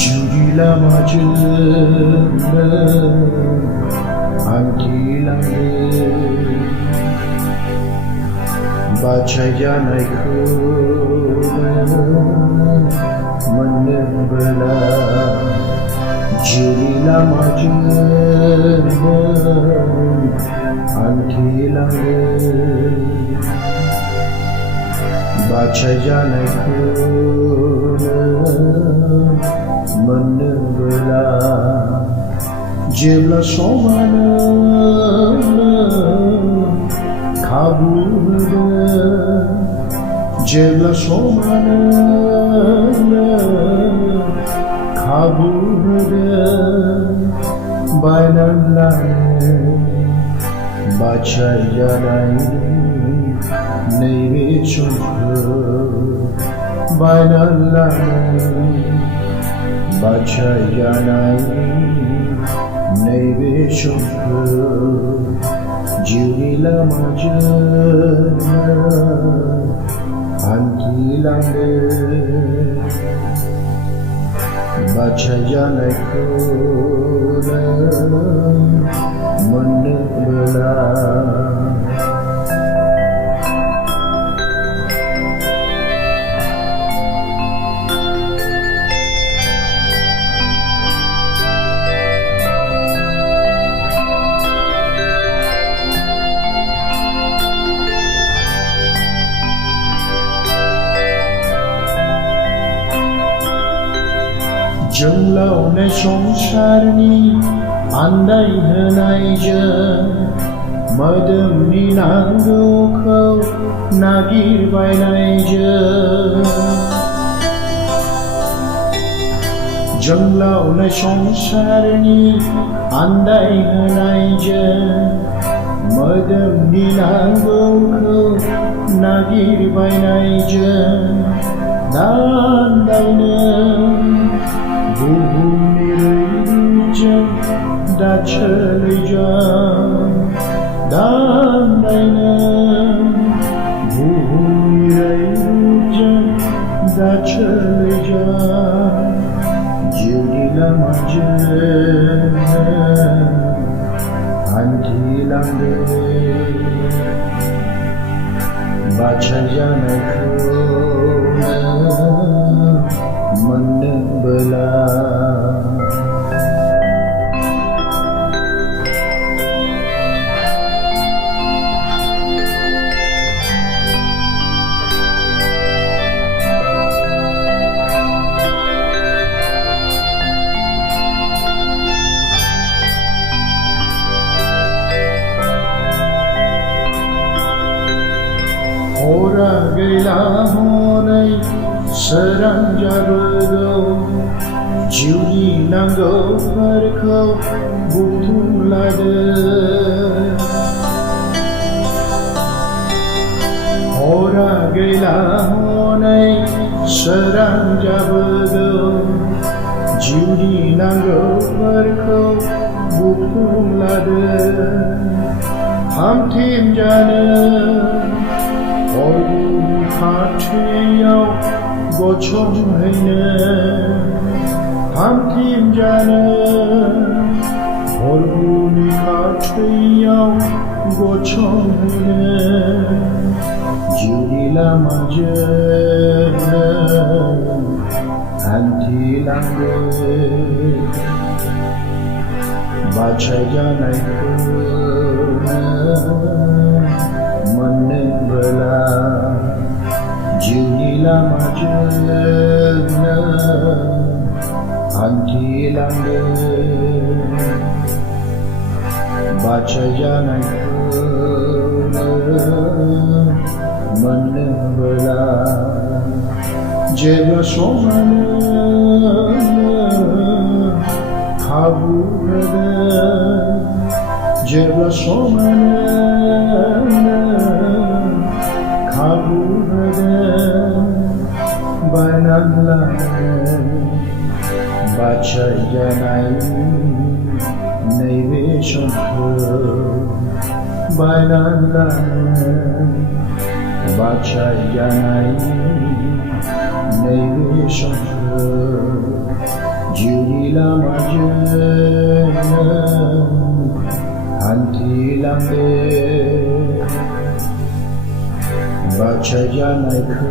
Jiuni lamajwng hantilangdw baca janaiखौनो मोननो बेला Jiuni lamajwng hantilangdw baca janaiखौनो मोननो बेला जेब्ला समानो खाबु होगोन जेब्ला समानो खाबु होगोन बायनानै लानो बासायजानाय नैबे समखौ बायनानै लानो बासायजानाय नैबे समखौ Jiuni lamajwng hantilangdw baca janaiखौनो मोननो बेला जोंलावनाय संसारनि आन्दायहोनायजों मोदोमनि नांगौखौ नागिरबायनायजों जोंलावनाय संसारनि आन्दायहोनायजों मोदोमनि नांगौखौ नागिरबायनायजों दान्दायनो बुहुमनि रैरुबजों दासोलैजों दान्दायनो बुहुमनि रैरुबजों दासोलैजों Jiuni lamajwng hantilangdw baca janaiखौनो मोननो बेला हरा गैला हनै सोरां जाबोगौ जिउनि नांगौफोरखौ बुथुमलादो हरा गैला हनै सोरां जाबोगौ जिउनि नांगौफोरखौ बुथुमलादो हामथिमजानो हरनि खाथियाव गसंहैनो हामथिमजानो हरनि खाथियाव गसंहैनो Jiuni lamajwng hantilangdw baca janaiखौनो मोननो बेला Jiuni lamajwng hantilangdw baca janaiखौनो मोननो बेला जेब्ला समानो खाबु होगोन जेब्ला समानो खाबु होगोन बायनानै लानो बासायजानाय नैबे समखौ 바이날라는 바차야나이 내게 성크 지우니 lamajwng hantilangdw bacajanai ke